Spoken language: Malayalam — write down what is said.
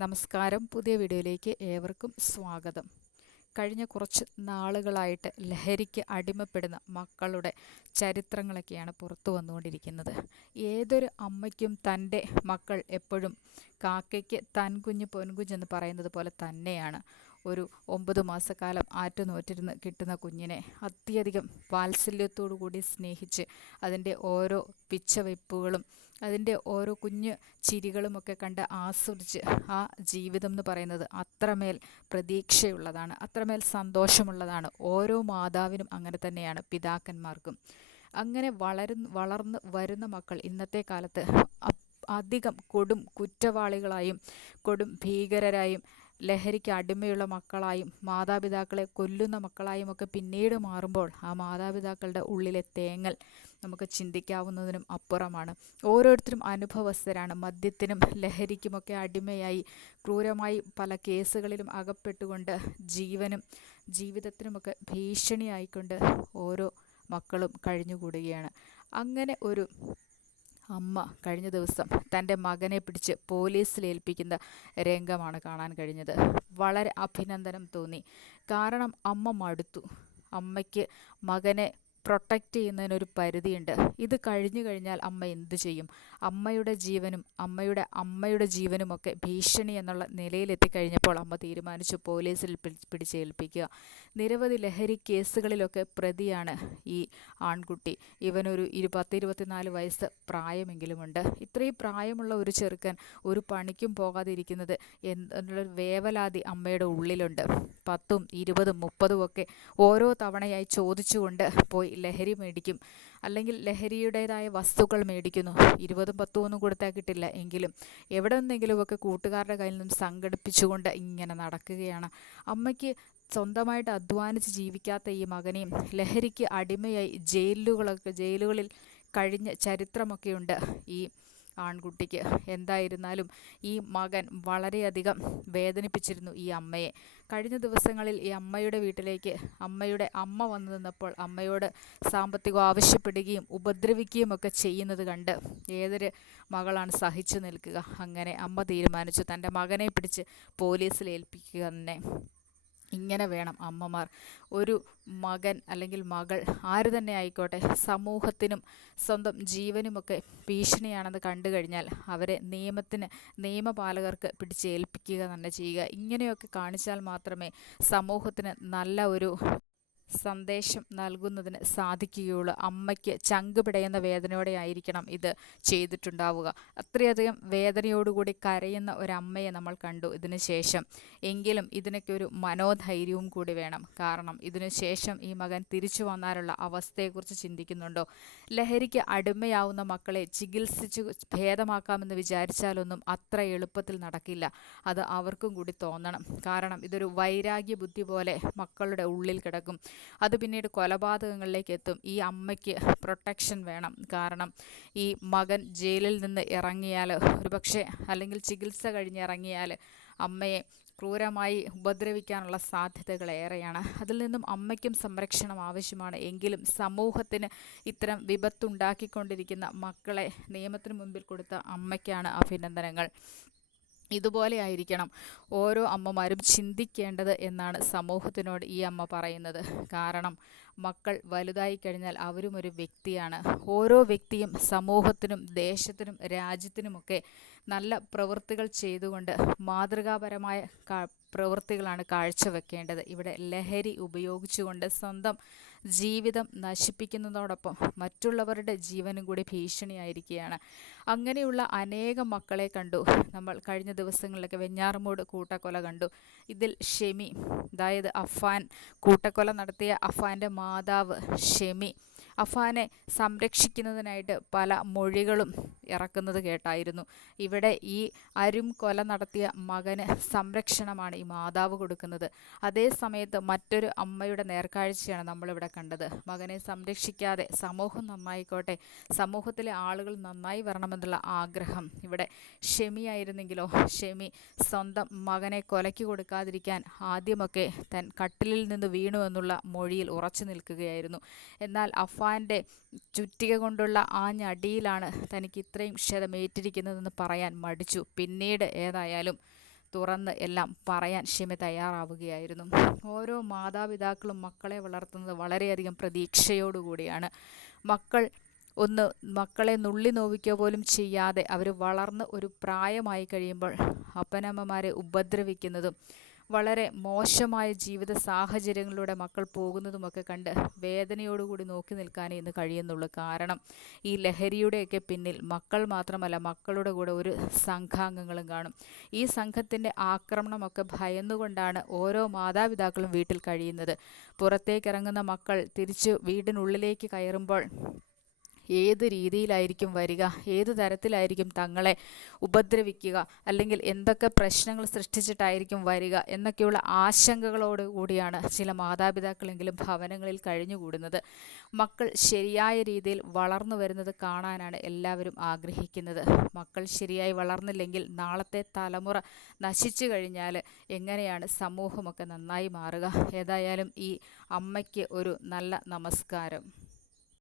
നമസ്കാരം. പുതിയ വീഡിയോയിലേക്ക് ഏവർക്കും സ്വാഗതം. കഴിഞ്ഞ കുറച്ച് നാളുകളായിട്ട് ലഹരിക്ക് അടിമപ്പെടുന്ന മക്കളുടെ ചരിത്രങ്ങളൊക്കെയാണ് പുറത്തു വന്നുകൊണ്ടിരിക്കുന്നത്. ഏതൊരു അമ്മയ്ക്കും തന്റെ മക്കൾ എപ്പോഴും കാക്കയ്ക്ക് തൻകുഞ്ഞ് പൊൻകുഞ്ഞെന്ന് പറയുന്നത് പോലെ തന്നെയാണ്. ഒരു ഒമ്പത് മാസക്കാലം ആറ്റുനോറ്റിരുന്ന് കിട്ടുന്ന കുഞ്ഞിനെ അത്യധികം വാത്സല്യത്തോടു കൂടി സ്നേഹിച്ച് അതിന്റെ ഓരോ പിച്ചവയ്പ്പുകളും അതിന്റെ ഓരോ കുഞ്ഞ് ചിരികളുമൊക്കെ കണ്ട് ആസ്വദിച്ച് ആ ജീവിതം എന്ന് പറയുന്നത് അത്രമേൽ പ്രതീക്ഷയുള്ളതാണ് അത്രമേൽ സന്തോഷമുള്ളതാണ്. ഓരോ മാതാവിനും അങ്ങനെ തന്നെയാണ് പിതാക്കന്മാർക്കും. അങ്ങനെ വളരുന്ന വളർന്ന് വരുന്ന മക്കൾ ഇന്നത്തെ കാലത്ത് അധികം കൊടും കുറ്റവാളികളായും കൊടും ഭീകരരായും ലഹരിക്ക് അടിമയുള്ള മക്കളായും മാതാപിതാക്കളെ കൊല്ലുന്ന മക്കളായും ഒക്കെ പിന്നീട് മാറുമ്പോൾ ആ മാതാപിതാക്കളുടെ ഉള്ളിലെ തേങ്ങൽ നമുക്ക് ചിന്തിക്കാവുന്നതിനും അപ്പുറമാണ്. ഓരോരുത്തരും അനുഭവസ്ഥരാണ്. മദ്യത്തിനും ലഹരിക്കുമൊക്കെ അടിമയായി ക്രൂരമായി പല കേസുകളിലും അകപ്പെട്ടുകൊണ്ട് ജീവനും ജീവിതത്തിനുമൊക്കെ ഭീഷണിയായിക്കൊണ്ട് ഓരോ മക്കളും കഴിഞ്ഞുകൂടുകയാണ്. അങ്ങനെ ഒരു അമ്മ കഴിഞ്ഞ ദിവസം തന്റെ മകനെ പിടിച്ച് പോലീസിൽ ഏൽപ്പിക്കുന്ന രംഗമാണ് കാണാൻ കഴിഞ്ഞത്. വളരെ അഭിനന്ദനം തോന്നി. കാരണം അമ്മ മടുത്തു. അമ്മയ്ക്ക് മകനെ പ്രൊട്ടക്റ്റ് ചെയ്യുന്നതിനൊരു പരിധിയുണ്ട്. ഇത് കഴിഞ്ഞു കഴിഞ്ഞാൽ അമ്മ എന്തു ചെയ്യും? അമ്മയുടെ ജീവനും അമ്മയുടെ അമ്മയുടെ ജീവനും ഒക്കെ ഭീഷണി എന്നുള്ള നിലയിലെത്തിക്കഴിഞ്ഞപ്പോൾ അമ്മ തീരുമാനിച്ചു പോലീസിൽ പിടിച്ചേൽപ്പിക്കുക. നിരവധി ലഹരി കേസുകളിലൊക്കെ പ്രതിയാണ് ഈ ആൺകുട്ടി. ഇവനൊരു ഇരു പത്ത് ഇരുപത്തിനാല് വയസ്സ് പ്രായമെങ്കിലുമുണ്ട്. ഇത്രയും പ്രായമുള്ള ഒരു ചെറുക്കൻ ഒരു പണിക്കും പോകാതിരിക്കുന്നത് എന്നുള്ളൊരു വേവലാതി അമ്മയുടെ ഉള്ളിലുണ്ട്. പത്തും ഇരുപതും മുപ്പതും ഒക്കെ ഓരോ തവണയായി ചോദിച്ചുകൊണ്ട് പോയി ലഹരി മേടിക്കും. അല്ലെങ്കിൽ ലഹരിയുടേതായ വസ്തുക്കൾ മേടിക്കുന്നു. ഇരുപതും പത്തും ഒന്നും കൊടുത്താൽ കിട്ടില്ല എങ്കിലും എവിടെ നിന്നെങ്കിലുമൊക്കെ കൂട്ടുകാരുടെ കയ്യിൽ നിന്നും സംഘടിപ്പിച്ചുകൊണ്ട് ഇങ്ങനെ നടക്കുകയാണ്. അമ്മയ്ക്ക് സ്വന്തമായിട്ട് അധ്വാനിച്ച് ജീവിക്കാത്ത ഈ മകനെയും ലഹരിക്ക് അടിമയായി ജയിലുകളൊക്കെ ജയിലുകളിൽ കഴിഞ്ഞ ചരിത്രമൊക്കെയുണ്ട് ഈ ആൺകുട്ടിക്ക് എന്തായിരുന്നാലും ഈ മകൻ വളരെയധികം വേദനിപ്പിച്ചിരുന്നു ഈ അമ്മയെ. കഴിഞ്ഞ ദിവസങ്ങളിൽ ഈ അമ്മയുടെ വീട്ടിലേക്ക് അമ്മയുടെ അമ്മ വന്നു നിന്നപ്പോൾ അമ്മയോട് സാമ്പത്തികം ആവശ്യപ്പെടുകയും ഉപദ്രവിക്കുകയും ഒക്കെ ചെയ്യുന്നത് കണ്ട് ഏതൊരു മകളാണ് സഹിച്ചു നിൽക്കുക? അങ്ങനെ അമ്മ തീരുമാനിച്ചു. തന്റെ മകനെ പിടിച്ച് പോലീസിൽ ഏൽപ്പിക്കുക തന്നെ. ഇങ്ങനെ വേണം അമ്മമാർ. ഒരു മകൻ അല്ലെങ്കിൽ മകൾ ആര് തന്നെ ആയിക്കോട്ടെ സമൂഹത്തിനും സ്വന്തം ജീവനുമൊക്കെ ഭീഷണിയാണെന്ന് കണ്ടു കഴിഞ്ഞാൽ അവരെ നിയമത്തിന് നിയമപാലകർക്ക് പിടിച്ചേൽപ്പിക്കുക തന്നെ ചെയ്യുക. ഇങ്ങനെയൊക്കെ കാണിച്ചാൽ മാത്രമേ സമൂഹത്തിന് നല്ല ഒരു സന്ദേശം നൽകുന്നതിന് സാധിക്കുകയുള്ളൂ. അമ്മയ്ക്ക് ചങ്ക് പിടയുന്ന വേദനയോടെ ആയിരിക്കണം ഇത് ചെയ്തിട്ടുണ്ടാവുക. അത്രയധികം വേദനയോടുകൂടി കരയുന്ന ഒരമ്മയെ നമ്മൾ കണ്ടു ഇതിനു ശേഷം. എങ്കിലും ഇതിനൊക്കെ ഒരു മനോധൈര്യവും കൂടി വേണം. കാരണം ഇതിനു ശേഷം ഈ മകൻ തിരിച്ചു വന്നാലുള്ള അവസ്ഥയെക്കുറിച്ച് ചിന്തിക്കുന്നുണ്ടോ? ലഹരിക്ക് അടിമയാവുന്ന മക്കളെ ചികിത്സിച്ച് ഭേദമാക്കാമെന്ന് വിചാരിച്ചാലൊന്നും അത്ര എളുപ്പത്തിൽ നടക്കില്ല. അത് അവർക്കും കൂടി തോന്നണം. കാരണം ഇതൊരു വൈരാഗ്യ ബുദ്ധി പോലെ മക്കളുടെ ഉള്ളിൽ കിടക്കും. അത് പിന്നീട് കൊലപാതകങ്ങളിലേക്ക് എത്തും ഈ അമ്മയ്ക്ക് പ്രൊട്ടക്ഷൻ വേണം. കാരണം ഈ മകൻ ജയിലിൽ നിന്ന് ഇറങ്ങിയാൽ ഒരുപക്ഷെ അല്ലെങ്കിൽ ചികിത്സ കഴിഞ്ഞ് ഇറങ്ങിയാൽ അമ്മയെ ക്രൂരമായി ഉപദ്രവിക്കാനുള്ള സാധ്യതകൾ ഏറെയാണ്. അതിൽ നിന്നും അമ്മയ്ക്കും സംരക്ഷണം ആവശ്യമാണ്. എങ്കിലും സമൂഹത്തിന് ഇത്തരം വിപത്തുണ്ടാക്കിക്കൊണ്ടിരിക്കുന്ന മക്കളെ നിയമത്തിന് മുമ്പിൽ കൊടുത്ത അമ്മയ്ക്കാണ് അഭിനന്ദനങ്ങൾ. ഇതുപോലെ ആയിരിക്കണം ഓരോ അമ്മമാരും ചിന്തിക്കേണ്ടത് എന്നാണ് സമൂഹത്തിനോട് ഈ അമ്മ പറയുന്നത്. കാരണം മക്കൾ വലുതായി കഴിഞ്ഞാൽ അവരും ഒരു വ്യക്തിയാണ്. ഓരോ വ്യക്തിയും സമൂഹത്തിനും ദേശത്തിനും രാജ്യത്തിനുമൊക്കെ നല്ല പ്രവൃത്തികൾ ചെയ്തുകൊണ്ട് മാതൃകാപരമായ പ്രവൃത്തികളാണ് കാഴ്ചവെക്കേണ്ടത്. ഇവിടെ ലഹരി ഉപയോഗിച്ചുകൊണ്ട് സ്വന്തം ജീവിതം നശിപ്പിക്കുന്നതോടൊപ്പം മറ്റുള്ളവരുടെ ജീവനും കൂടി ഭീഷണിയായിരിക്കുകയാണ്. അങ്ങനെയുള്ള അനേകം മക്കളെ കണ്ടു. നമ്മൾ കഴിഞ്ഞ ദിവസങ്ങളിലൊക്കെ വെഞ്ഞാറമൂട് കൂട്ടക്കൊല കണ്ടു. ഇതിൽ ഷെമി അതായത് അഫാൻ കൂട്ടക്കൊല നടത്തിയ അഫാന്റെ മാതാവ് ഷെമി അഫാനെ സംരക്ഷിക്കുന്നതിനായിട്ട് പല മൊഴികളും ഇറക്കുന്നത് കേട്ടായിരുന്നു. ഇവിടെ ഈ അരും കൊല നടത്തിയ മകന് സംരക്ഷണമാണ് ഈ മാതാവ് കൊടുക്കുന്നത്. അതേ സമയത്ത് മറ്റൊരു അമ്മയുടെ നേർക്കാഴ്ചയാണ് നമ്മളിവിടെ കണ്ടത്. മകനെ സംരക്ഷിക്കാതെ സമൂഹം നന്നായിക്കോട്ടെ സമൂഹത്തിലെ ആളുകൾ നന്നായി വരണമെന്നുള്ള ആഗ്രഹം ഇവിടെ ഷെമിയായിരുന്നെങ്കിലോ ഷെമി സ്വന്തം മകനെ കൊലയ്ക്ക് കൊടുക്കാതിരിക്കാൻ ആദ്യമൊക്കെ തൻ കട്ടിലിൽ നിന്ന് വീണു എന്നുള്ള മൊഴിയിൽ ഉറച്ചു നിൽക്കുകയായിരുന്നു. എന്നാൽ അഫാൻ ഭഗവാന്റെ ചുറ്റിക കൊണ്ടുള്ള ആ ഞടിയിലാണ് തനിക്ക് ഇത്രയും ക്ഷതമേറ്റിരിക്കുന്നതെന്ന് പറയാൻ മടിച്ചു. പിന്നീട് ഏതായാലും തുറന്ന് എല്ലാം പറയാൻ ക്ഷമ തയ്യാറാവുകയായിരുന്നു. ഓരോ മാതാപിതാക്കളും മക്കളെ വളർത്തുന്നത് വളരെയധികം പ്രതീക്ഷയോടുകൂടിയാണ്. മക്കൾ ഒന്ന് മക്കളെ നുള്ളി നോവിക്കുക പോലും ചെയ്യാതെ അവർ വളർന്ന് ഒരു പ്രായമായി കഴിയുമ്പോൾ അപ്പനമ്മമാരെ ഉപദ്രവിക്കുന്നതും വളരെ മോശമായ ജീവിത സാഹചര്യങ്ങളിലൂടെ മക്കൾ പോകുന്നതുമൊക്കെ കണ്ട് വേദനയോടുകൂടി നോക്കി നിൽക്കാനേ ഇന്ന് കഴിയുന്നുള്ളൂ. കാരണം ഈ ലഹരിയുടെയൊക്കെ പിന്നിൽ മക്കൾ മാത്രമല്ല മക്കളുടെ കൂടെ ഒരു സംഘാംഗങ്ങളും കാണും. ഈ സംഘത്തിന്റെ ആക്രമണമൊക്കെ ഭയന്നുകൊണ്ടാണ് ഓരോ മാതാപിതാക്കളും വീട്ടിൽ കഴിയുന്നത്. പുറത്തേക്കിറങ്ങുന്ന മക്കൾ തിരിച്ചു വീടിനുള്ളിലേക്ക് കയറുമ്പോൾ ഏത് രീതിയിലായിരിക്കും വരിക? ഏത് തരത്തിലായിരിക്കും തങ്ങളെ ഉപദ്രവിക്കുക? അല്ലെങ്കിൽ എന്തൊക്കെ പ്രശ്നങ്ങൾ സൃഷ്ടിച്ചിട്ടായിരിക്കും വരിക? എന്നൊക്കെയുള്ള ആശങ്കകളോട് കൂടിയാണ് ചില മാതാപിതാക്കളെങ്കിലും ഭവനങ്ങളിൽ കഴിഞ്ഞുകൂടുന്നത്. മക്കൾ ശരിയായ രീതിയിൽ വളർന്നു വരുന്നത് കാണാനാണ് എല്ലാവരും ആഗ്രഹിക്കുന്നത്. മക്കൾ ശരിയായി വളർന്നില്ലെങ്കിൽ നാളത്തെ തലമുറ നശിച്ചു കഴിഞ്ഞാൽ എങ്ങനെയാണ് സമൂഹമൊക്കെ നന്നായി മാറുക? ഏതായാലും ഈ അമ്മയ്ക്ക് ഒരു നല്ല നമസ്കാരം.